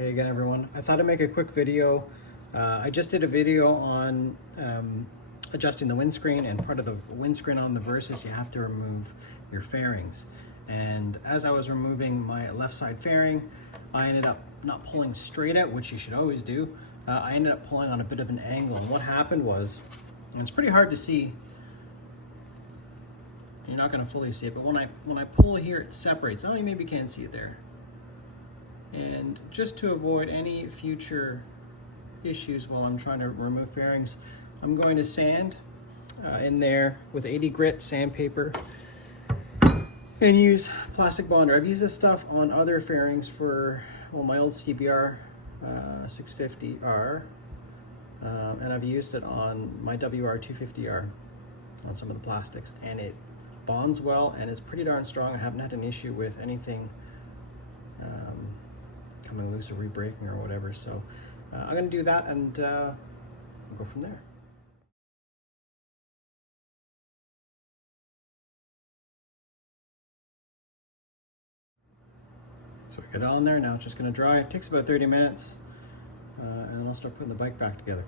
Hey again everyone. I thought I'd make a quick video. I just did a video on adjusting the windscreen, and part of the windscreen on the Versus you have to remove your fairings. And as I was removing my left side fairing, I ended up not pulling straight out, which you should always do. I ended up pulling on a bit of an angle, and what happened was, and it's pretty hard to see, you're not going to fully see it, but when I pull here it separates. Oh, you maybe can't see it there. And just to avoid any future issues while I'm trying to remove fairings, I'm going to sand in there with 80 grit sandpaper and use plastic bonder. I've used this stuff on other fairings for, well, my old CBR 650R, and I've used it on my WR 250R on some of the plastics, and it bonds well and is pretty darn strong. I haven't had an issue with anything coming loose or re-breaking or whatever. So I'm going to do that, and we'll go from there. So we got it on there. Now it's just going to dry. It takes about 30 minutes, and then I'll start putting the bike back together.